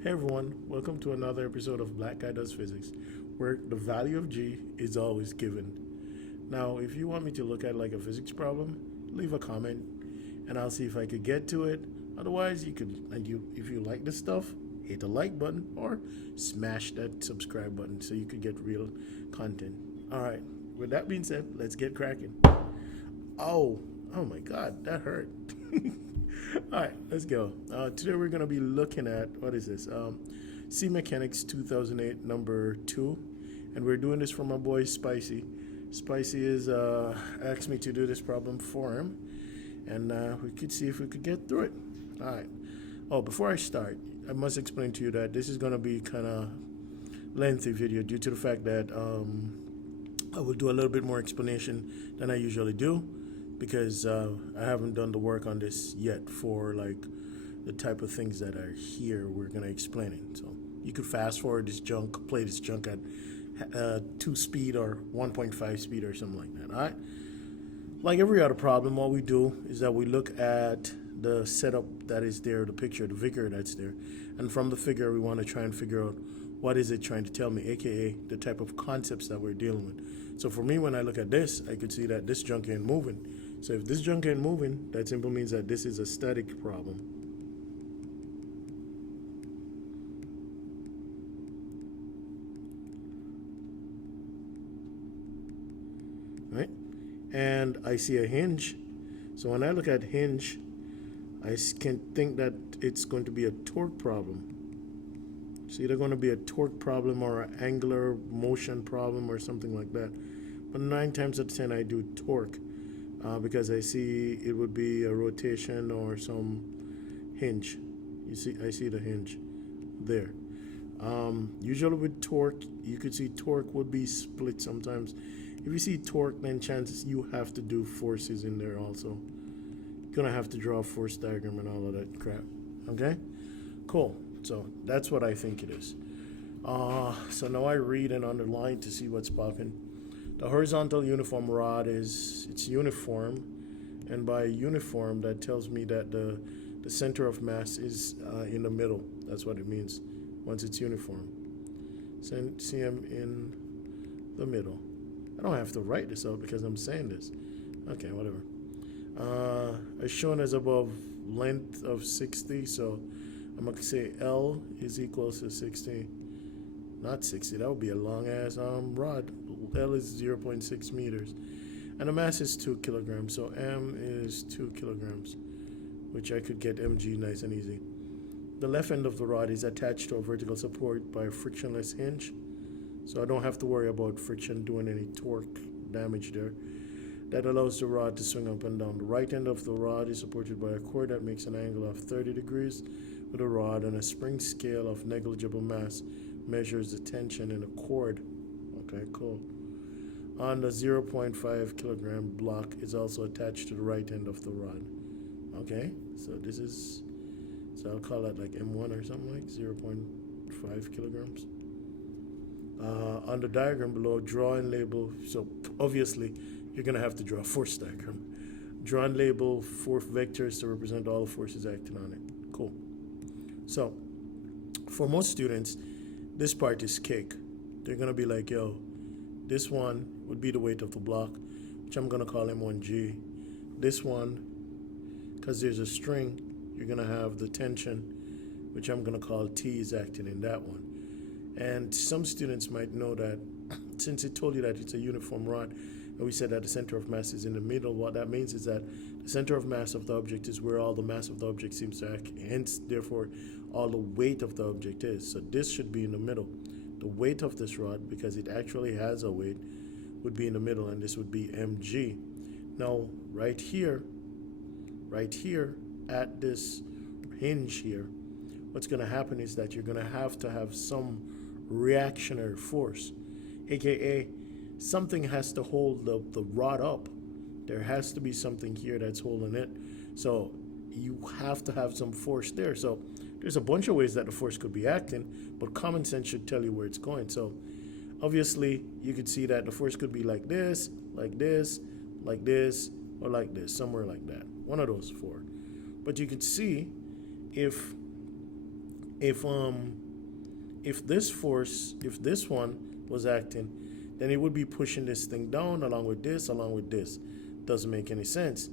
Hey everyone, welcome to another episode of Black Guy Does Physics, where the value of G is always given. Now, if you want me to look at like a physics problem, leave a comment and I'll see if I could get to it. Otherwise, if you like this stuff, hit the like button or smash that subscribe button so you could get real content. All right, with that being said, let's get cracking. Oh my God, that hurt. All right, let's go. Today we're going to be looking at, what is this? C Mechanics 2008 number 2. And we're doing this for my boy Spicy. Spicy is asked me to do this problem for him. And we could see if we could get through it. All right. Oh, before I start, I must explain to you that this is going to be kind of lengthy video due to the fact that I will do a little bit more explanation than I usually do, because I haven't done the work on this yet for like the type of things that are here we're going to explain it. So you could fast forward this junk, play this junk at 2 speed or 1.5 speed or something like that. All right. Like every other problem, what we do is that we look at the setup that is there, the picture, the figure that's there. And from the figure, we want to try and figure out what is it trying to tell me, aka the type of concepts that we're dealing with. So for me, when I look at this, I could see that this junk ain't moving. So if this junk ain't moving, that simply means that this is a static problem. Right? And I see a hinge. So when I look at hinge, I can think that it's going to be a torque problem. It's either going to be a torque problem or an angular motion problem or something like that. But 9 times out of 10, I do torque. Because I see it would be a rotation or some hinge. You see, I see the hinge there. Usually with torque, you could see torque would be split sometimes. If you see torque, then chances you have to do forces in there also. You're gonna have to draw a force diagram and all of that crap. Okay? Cool. So that's what I think it is. So now I read and underline to see what's popping. The horizontal uniform rod it's uniform, and by uniform that tells me that the center of mass is in the middle. That's what it means once it's uniform. CM in the middle. I don't have to write this out because I'm saying this. Okay, whatever. As shown as above, length of 60, so I'm going to say L is equals to 60. Not 60, that would be a long ass rod. L is 0.6 meters. And the mass is 2 kilograms, so M is 2 kilograms, which I could get mg nice and easy. The left end of the rod is attached to a vertical support by a frictionless hinge, so I don't have to worry about friction doing any torque damage there. That allows the rod to swing up and down. The right end of the rod is supported by a cord that makes an angle of 30 degrees with a rod, and a spring scale of negligible mass measures the tension in a cord. Okay, cool. On the 0.5 kilogram block is also attached to the right end of the rod. Okay, so this is, so I'll call that like M1 or something, like 0.5 kilograms. On the diagram below, draw and label. So obviously, you're gonna have to draw a force diagram. Draw and label 4 vectors to represent all the forces acting on it. Cool. So for most students, this part is cake. They're gonna be like, yo, this one would be the weight of the block, which I'm gonna call M1G. This one, because there's a string, you're gonna have the tension, which I'm gonna call T is acting in that one. And some students might know that since it told you that it's a uniform rod, and we said that the center of mass is in the middle, what that means is that the center of mass of the object is where all the mass of the object seems to act, hence, therefore, all the weight of the object is. So this should be in the middle. The weight of this rod, because it actually has a weight, would be in the middle, and this would be mg. Now, right here, at this hinge here, what's going to happen is that you're going to have some reactionary force, aka something has to hold the rod up. There has to be something here that's holding it. So you have to have some force there. So there's a bunch of ways that the force could be acting, but common sense should tell you where it's going. So obviously you could see that the force could be like this, like this, like this, or like this, somewhere like that. One of those 4. But you could see if if this force, if this one was acting, then it would be pushing this thing down along with this, along with this. Doesn't make any sense.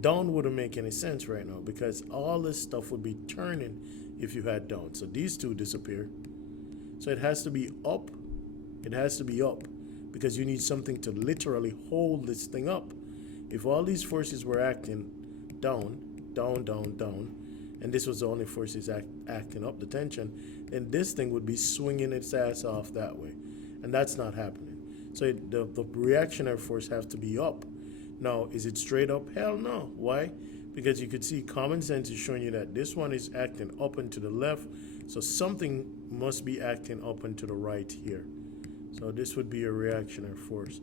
Down wouldn't make any sense right now because all this stuff would be turning if you had down. So these two disappear. So it has to be up. It has to be up because you need something to literally hold this thing up. If all these forces were acting down, down, down, down, and this was the only forces acting up the tension, then this thing would be swinging its ass off that way. And that's not happening. So the reactionary force has to be up. Now, is it straight up? Hell no. Why? Because you could see common sense is showing you that this one is acting up and to the left. So something must be acting up and to the right here. So this would be a reactionary force.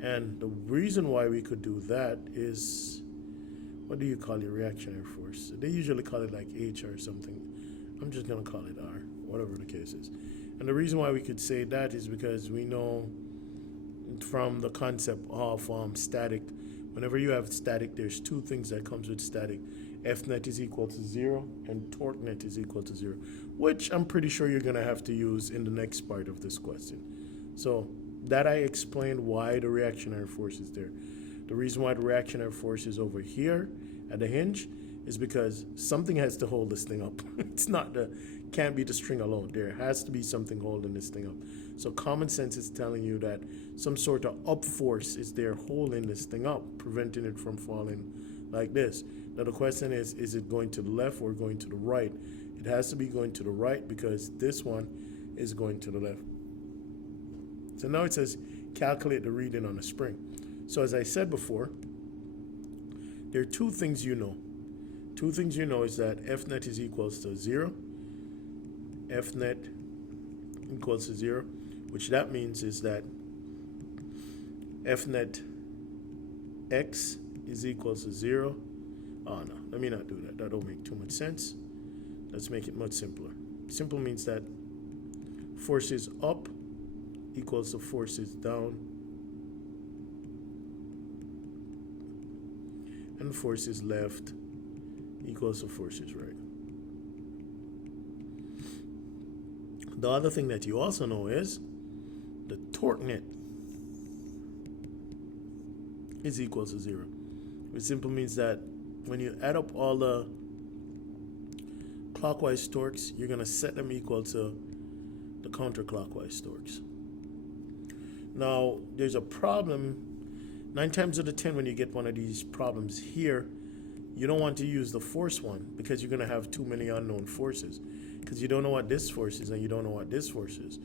And the reason why we could do that is, what do you call your reactionary force? They usually call it like H or something. I'm just going to call it R, whatever the case is. And the reason why we could say that is because we know from the concept of static, whenever you have static, there's two things that comes with static. F net is equal to 0 and torque net is equal to 0, which I'm pretty sure you're going to have to use in the next part of this question. So that I explained why the reactionary force is there. The reason why the reactionary force is over here at the hinge is because something has to hold this thing up. It's not can't be the string alone. There has to be something holding this thing up. So common sense is telling you that some sort of up force is there holding this thing up, preventing it from falling like this. Now the question is it going to the left or going to the right? It has to be going to the right because this one is going to the left. So now it says calculate the reading on a spring. So as I said before, there are two things you know. Two things you know is that F net is equals to 0. F net equals to 0, which that means is that F net X is equals to 0. Oh no, let me not do that. That don't make too much sense. Let's make it much simpler. Simple means that forces up equals to forces down, and forces left equals to forces right. The other thing that you also know is the torque net is equal to 0, which simply means that when you add up all the clockwise torques, you're going to set them equal to the counterclockwise torques. Now, there's a problem. 9 times out of 10 when you get one of these problems here, you don't want to use the force one because you're going to have too many unknown forces because you don't know what this force is and you don't know what this force is.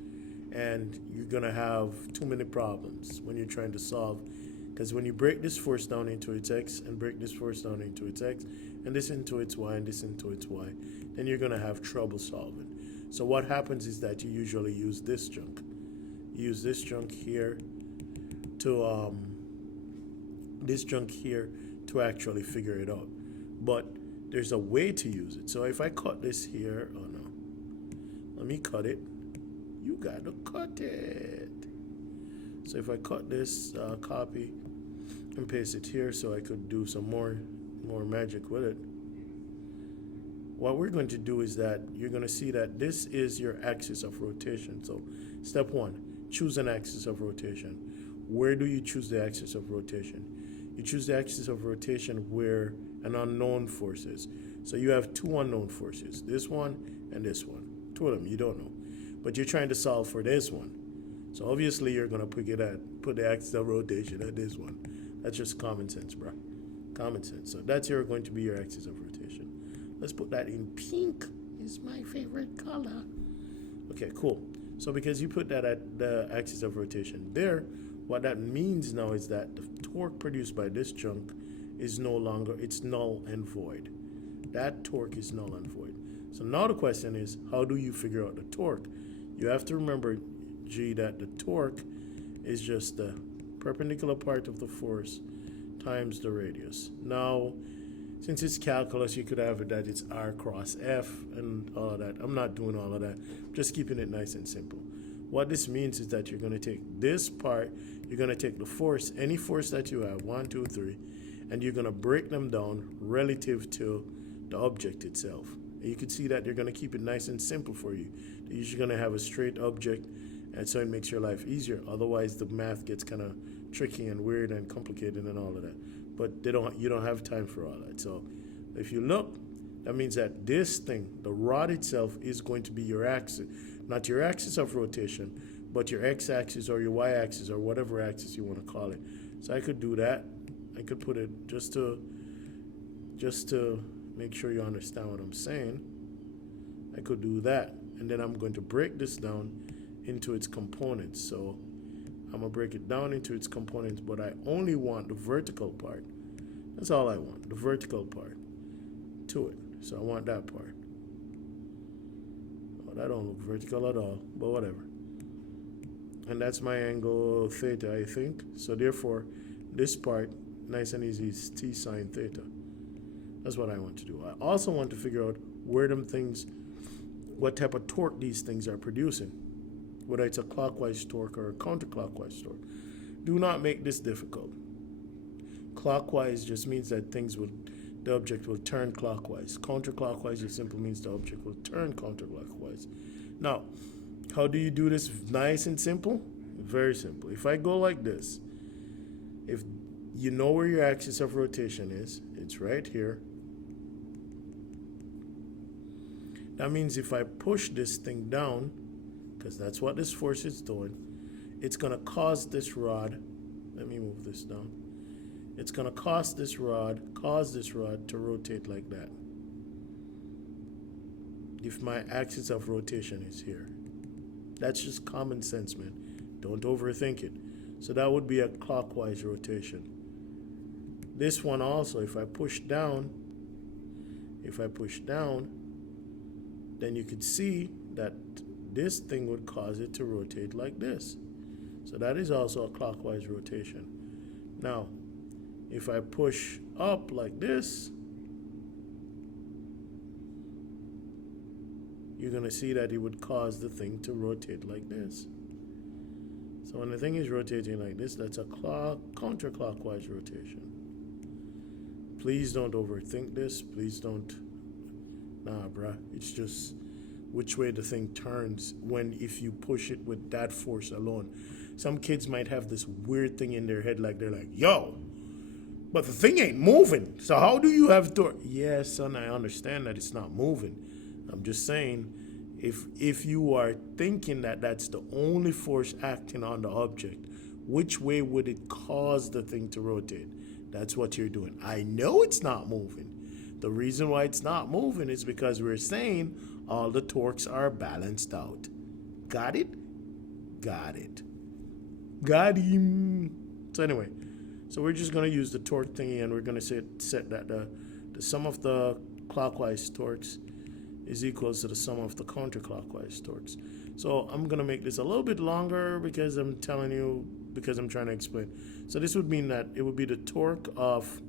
And you're going to have too many problems when you're trying to solve, because when you break this force down into its x and break this force down into its x and this into its y and this into its y, then you're going to have trouble solving. So what happens is that you usually use this junk. You use this junk here to actually figure it out. But there's a way to use it. So if I cut this here, oh no, let me cut it. You gotta cut it. So if I cut this, copy and paste it here so I could do some more magic with it. What we're going to do is that you're going to see that this is your axis of rotation. So step 1, choose an axis of rotation. Where do you choose the axis of rotation? You choose the axis of rotation where an unknown force is. So you have 2 unknown forces, this one and this one. 2 of them you don't know. But you're trying to solve for this one. So obviously you're going to put the axis of rotation at this one. That's just common sense, bro. Common sense. So that's going to be your axis of rotation. Let's put that in pink. It's my favorite color. Okay, cool. So because you put that at the axis of rotation there, what that means now is that the torque produced by this chunk is no longer, it's null and void. That torque is null and void. So now the question is, how do you figure out the torque? You have to remember, G, that the torque is just the perpendicular part of the force times the radius. Now, since it's calculus, you could have it that it's R cross F and all of that. I'm not doing all of that. I'm just keeping it nice and simple. What this means is that you're going to take this part, you're going to take the force, any force that you have, 1, 2, 3, and you're going to break them down relative to the object itself. And you can see that they're going to keep it nice and simple for you. They're usually going to have a straight object, and so it makes your life easier. Otherwise, the math gets kind of tricky and weird and complicated and all of that. But you don't have time for all that. So if you look, that means that this thing, the rod itself, is going to be your axis. Not your axis of rotation, but your x-axis or your y-axis or whatever axis you want to call it. So I could do that. I could put it just to make sure you understand what I'm saying. I could do that. And then I'm going to break this down into its components. So I'm going to break it down into its components, but I only want the vertical part. That's all I want, the vertical part to it. So I want that part. Oh, that don't look vertical at all, but whatever. And that's my angle theta, I think. So therefore, this part, nice and easy, is t sine theta. That's what I want to do. I also want to figure out where them things, what type of torque these things are producing, whether it's a clockwise torque or a counterclockwise torque. Do not make this difficult. Clockwise just means that the object will turn clockwise. Counterclockwise just simply means the object will turn counterclockwise. Now, how do you do this nice and simple? Very simple. If I go like this, if you know where your axis of rotation is, it's right here. That means if I push this thing down, because that's what this force is doing, it's going to cause this rod, let me move this down. It's going to cause this rod to rotate like that. If my axis of rotation is here. That's just common sense, man. Don't overthink it. So that would be a clockwise rotation. This one also, if I push down, then you could see that this thing would cause it to rotate like this. So that is also a clockwise rotation. Now, if I push up like this, you're going to see that it would cause the thing to rotate like this. So when the thing is rotating like this, that's a counterclockwise rotation. Please don't overthink this. Please don't. Nah, bruh. It's just which way the thing turns if you push it with that force alone. Some kids might have this weird thing in their head, like they're like, yo, but the thing ain't moving. So how do you have torque? Yeah, son, I understand that it's not moving. I'm just saying, if you are thinking that that's the only force acting on the object, which way would it cause the thing to rotate? That's what you're doing. I know it's not moving. The reason why it's not moving is because we're saying all the torques are balanced out. Got it? Got it. Got him. So anyway, so we're just going to use the torque thingy, and we're going to set that the sum of the clockwise torques is equals to the sum of the counterclockwise torques. So I'm going to make this a little bit longer because I'm telling you, because I'm trying to explain. So this would mean that it would be the torque of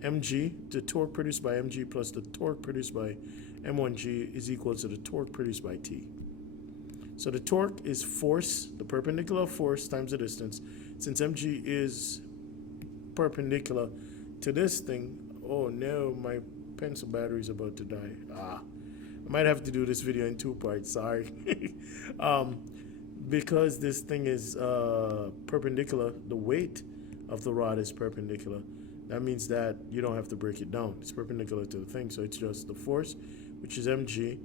mg, the torque produced by mg plus the torque produced by m1g is equal to the torque produced by t. So the torque is force, the perpendicular force times the distance. Since mg is perpendicular to this thing, oh no, my pencil battery is about to die. I might have to do this video in 2 parts, sorry. Because this thing is perpendicular, the weight of the rod is perpendicular. That means that you don't have to break it down. It's perpendicular to the thing, so it's just the force, which is mg.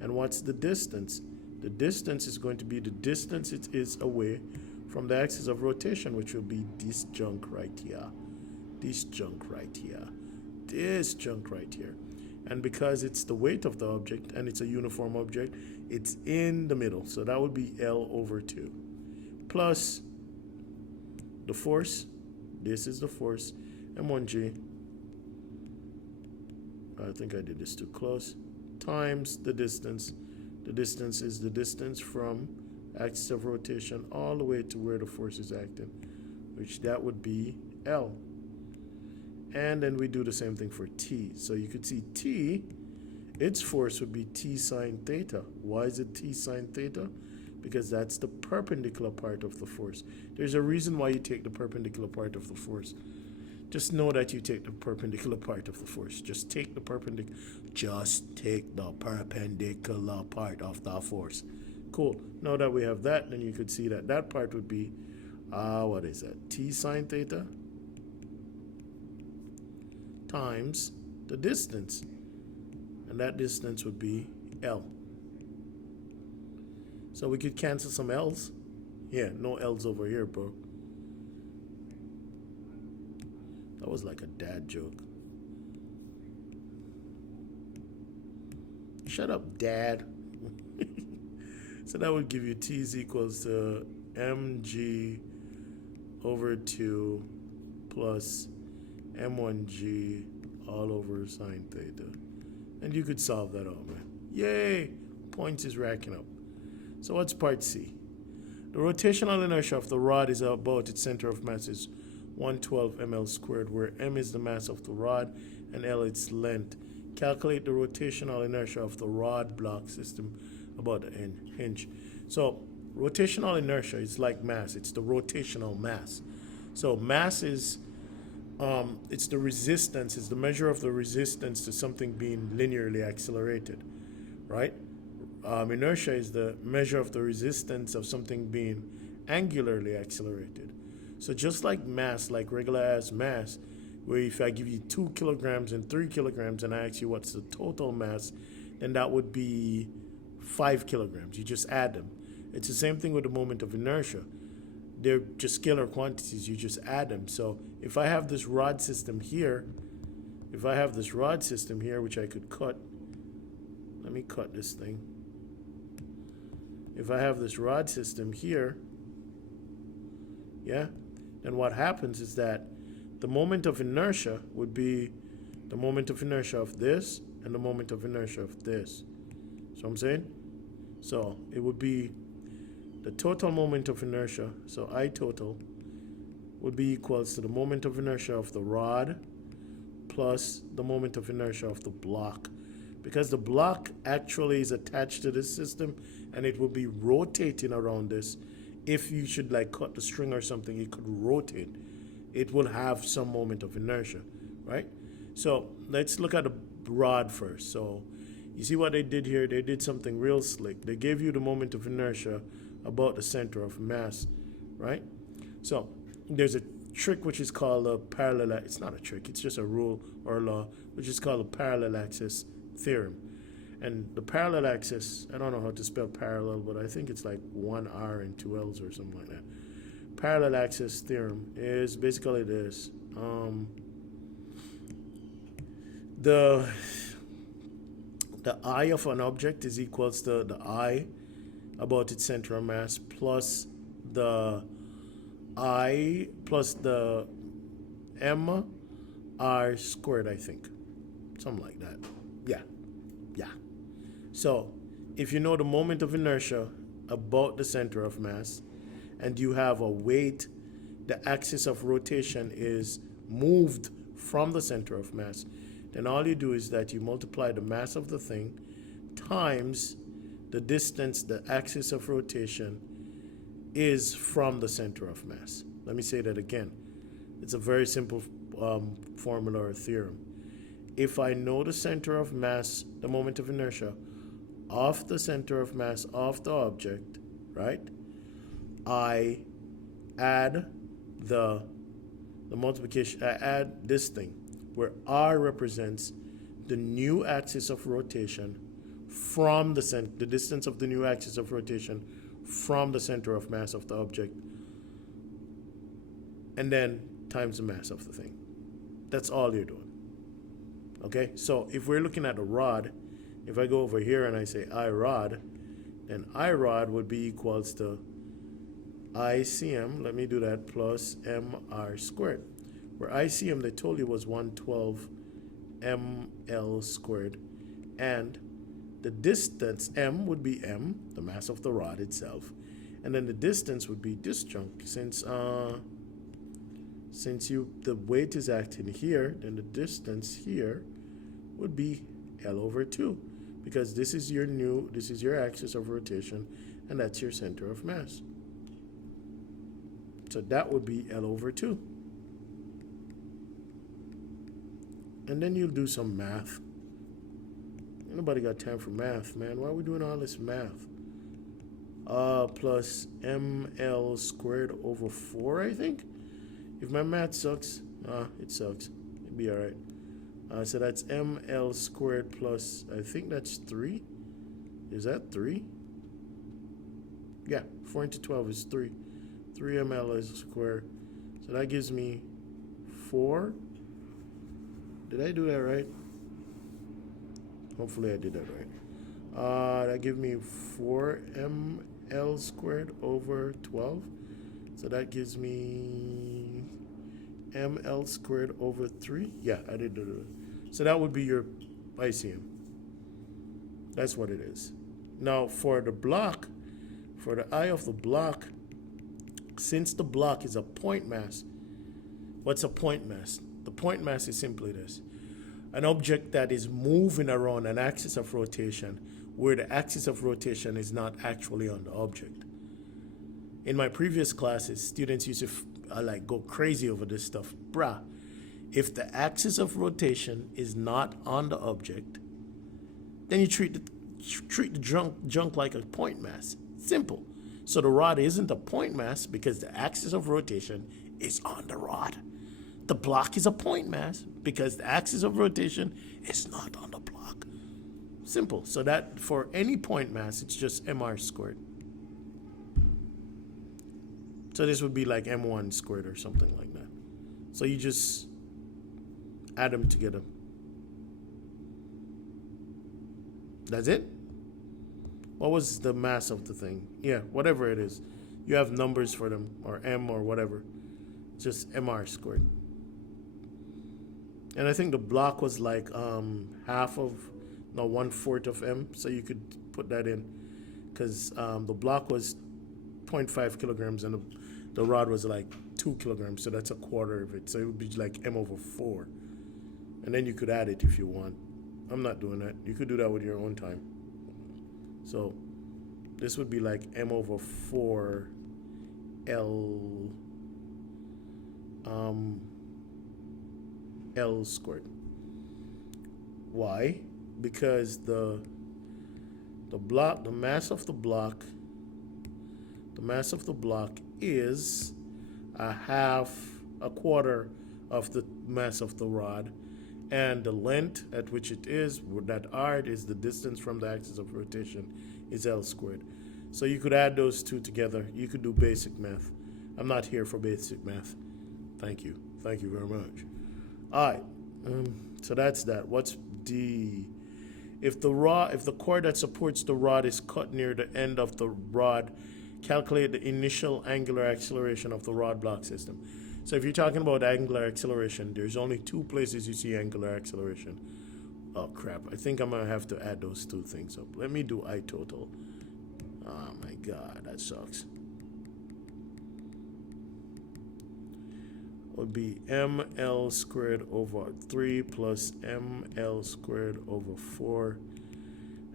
And what's the distance? The distance is going to be the distance it is away from the axis of rotation, which will be this junk right here. This junk right here. This junk right here. And because it's the weight of the object and it's a uniform object, it's in the middle. So that would be L over 2. Plus the force. This is the force. M1G. I think I did this too close. Times the distance. The distance is the distance from axis of rotation all the way to where the force is acting, which that would be L. And then we do the same thing for T. So you could see T, its force would be T sine theta. Why is it T sine theta? Because that's the perpendicular part of the force. There's a reason why you take the perpendicular part of the force. just know that you take the perpendicular part of the force. Just take the perpendicular part of the force. Cool. Now that we have that, then you could see that that part would be, what is that? T sine theta times the distance. And that distance would be L. So we could cancel some L's. Yeah, no L's over here, bro. That was like a dad joke. Shut up, Dad. So that would give you T is equals to mg over 2 plus m1g all over sine theta. And you could solve that out, man. Yay! Points is racking up. So what's part C? The rotational inertia of the rod is about its center of mass is 112 ml squared, where m is the mass of the rod and L its length. Calculate the rotational inertia of the rod block system about the hinge. So rotational inertia is like mass. It's the rotational mass. So mass is it's the resistance. It's the measure of the resistance to something being linearly accelerated, right? Inertia is the measure of the resistance of something being angularly accelerated. So just like mass, like regular ass mass, where if I give you 2 kilograms and 3 kilograms and I ask you what's the total mass, then that would be 5 kilograms. You just add them. It's the same thing with the moment of inertia. They're just scalar quantities. You just add them. So if I have this rod system here, which I could cut, let me cut this thing. If I have this rod system here, yeah, then what happens is that the moment of inertia would be the moment of inertia of this and the moment of inertia of this. So I'm saying? So it would be the total moment of inertia, so I total, would be equals to the moment of inertia of the rod plus the moment of inertia of the block. Because the block actually is attached to this system and it will be rotating around this. If you should like cut the string or something, it could rotate. It will have some moment of inertia, right? So let's look at the rod first. So you see what they did here? They did something real slick. They gave you the moment of inertia about the center of mass, right? So there's a trick which is called a parallel, it's not a trick, it's just a rule or a law, which is called a parallel axis theorem. And the parallel axis, I don't know how to spell parallel, but I think it's like 1 R and 2 L's or something like that. Parallel axis theorem is basically this. The I of an object is equals to the I about its center of mass plus the I plus the M R squared, I think. Something like that. Yeah. So if you know the moment of inertia about the center of mass and you have a weight, the axis of rotation is moved from the center of mass, then all you do is that you multiply the mass of the thing times the distance the axis of rotation is from the center of mass. Let me say that again. It's a very simple formula or theorem. If I know the center of mass, the moment of inertia, off the center of mass of the object, right? I add the multiplication, I add this thing, where R represents the new axis of rotation from the distance of the new axis of rotation from the center of mass of the object, and then times the mass of the thing. That's all you're doing. Okay, so if we're looking at a rod, if I go over here and I say I rod, then I rod would be equals to ICM, let me do that, plus MR squared. Where ICM, they told you, was 112 ML squared, and the distance, M, would be M, the mass of the rod itself, and then the distance would be this chunk. Since the weight is acting here, then the distance here would be L over 2, because this is your axis of rotation, and that's your center of mass. So that would be L over 2. and then you'll do some math. Ain't nobody got time for math, man. Why are we doing all this math? Plus ml squared over 4, I think. If my math sucks, it sucks. It'd be all right. So that's ml squared plus, I think that's 3. Is that 3? Yeah, 4 into 12 is 3. 3 ml is squared. So that gives me 4. Did I do that right? Hopefully I did that right. That gives me 4 ml squared over 12. So that gives me ml squared over 3. Yeah, I did do it. So that would be your ICM. That's what it is. Now for the block, for the eye of the block, since the block is a point mass, what's a point mass? The point mass is simply this: an object that is moving around an axis of rotation where the axis of rotation is not actually on the object. In my previous classes, students used to like go crazy over this stuff. Bruh, if the axis of rotation is not on the object, then you treat the junk like a point mass. Simple. So the rod isn't a point mass because the axis of rotation is on the rod. The block is a point mass because the axis of rotation is not on the block. Simple. So that for any point mass, it's just mr squared. So this would be like m1 squared or something like that. So you just add them together. That's it? What was the mass of the thing? Yeah, whatever it is. You have numbers for them, or m or whatever. Just mr squared. And I think the block was like 1/4 of m, so you could put that in. Because the block was 0.5 kilograms and the rod was like 2 kilograms, so that's a quarter of it. So it would be like m over 4. And then you could add it if you want. I'm not doing that. You could do that with your own time. So this would be like m over 4 L L squared. Why? Because the mass of the block is a quarter of the mass of the rod, and the length at which it is, that r is the distance from the axis of rotation, is L squared. So you could add those two together. You could do basic math. I'm not here for basic math. Thank you. Thank you very much. All right. So that's that. What's D? If the cord that supports the rod is cut near the end of the rod, calculate the initial angular acceleration of the rod block system. So if you're talking about angular acceleration, there's only 2 places you see angular acceleration. Oh crap, I think I'm gonna have to add those 2 things up. Let me do I total. Oh my god, that sucks. Would be ml squared over 3 plus ml squared over 4,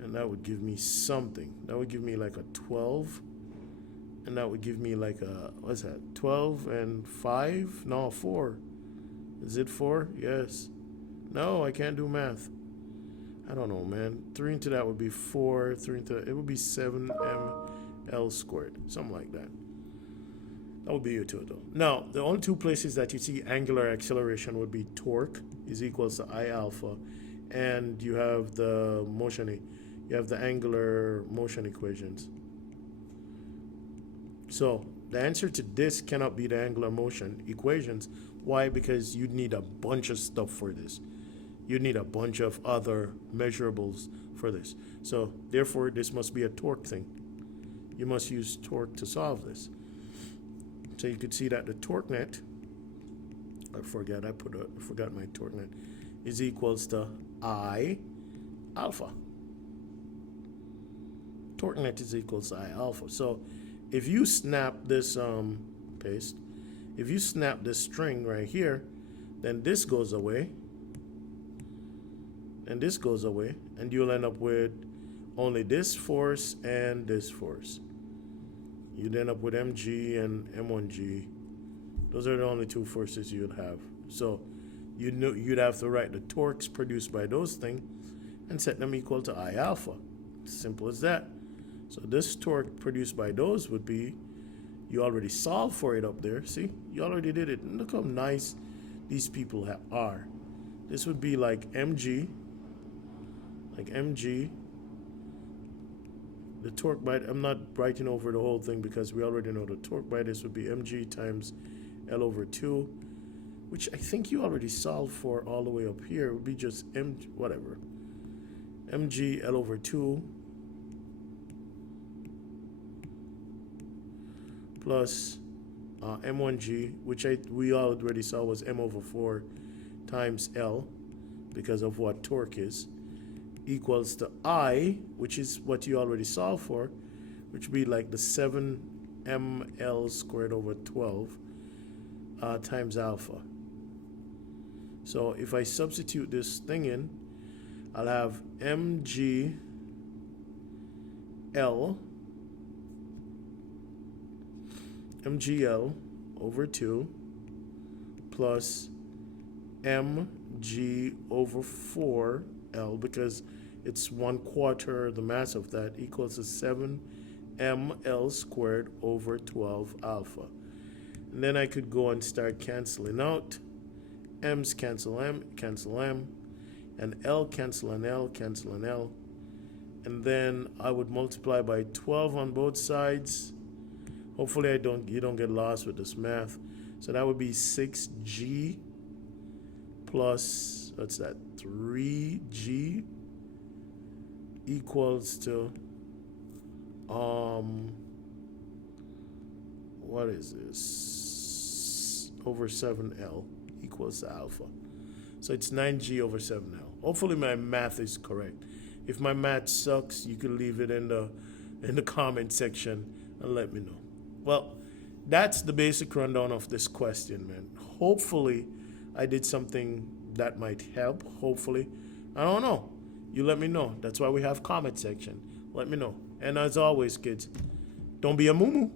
and that would give me something. That would give me like a 12, and that would give me like a, what's that, 12 and 5? No, 4. Is it 4? Yes. No, I can't do math. I don't know, man. 3 into that would be 4. 3 into it would be 7ml squared, something like that. That would be your total. Now, the only 2 places that you see angular acceleration would be torque is equals to I alpha, and you have the angular motion equations. So the answer to this cannot be the angular motion equations. Why? Because you'd need a bunch of stuff for this. You'd need a bunch of other measurables for this. So therefore, this must be a torque thing. You must use torque to solve this. So you could see that the torque net, I forgot my torque net, is equals to I alpha. Torque net is equals to I alpha. So if you snap this if you snap this string right here, then this goes away, and this goes away, and you'll end up with only this force and this force. You'd end up with mg and m1g. Those are the only 2 forces you'd have. So you know you'd have to write the torques produced by those things and set them equal to I alpha. Simple as that. So this torque produced by those would be, you already solved for it up there. See, you already did it. And look how nice these people are. This would be like mg, the torque by, I'm not writing over the whole thing because we already know the torque by this would be mg times L over 2, which I think you already solved for all the way up here. It would be just whatever. mg L over 2 plus m1g, which we already saw was m over 4 times L because of what torque is, equals to I, which is what you already solved for, which would be like the 7ml squared over 12 times alpha. So if I substitute this thing in, I'll have mgl over 2 plus mg over 4l, because it's 1/4 the mass of that, equals to 7ml squared over 12 alpha. And then I could go and start canceling out. M's cancel M, and L cancel an L, and then I would multiply by 12 on both sides. Hopefully you don't get lost with this math. So that would be 6g plus, what's that, 3g equals to what is this, over 7l equals to alpha. So it's 9g over 7l. Hopefully my math is correct. If my math sucks, you can leave it in the comment section and let me know. Well, that's the basic rundown of this question, man. Hopefully I did something that might help. Hopefully. I don't know. You let me know. That's why we have comment section. Let me know. And as always, kids, don't be a moo-moo.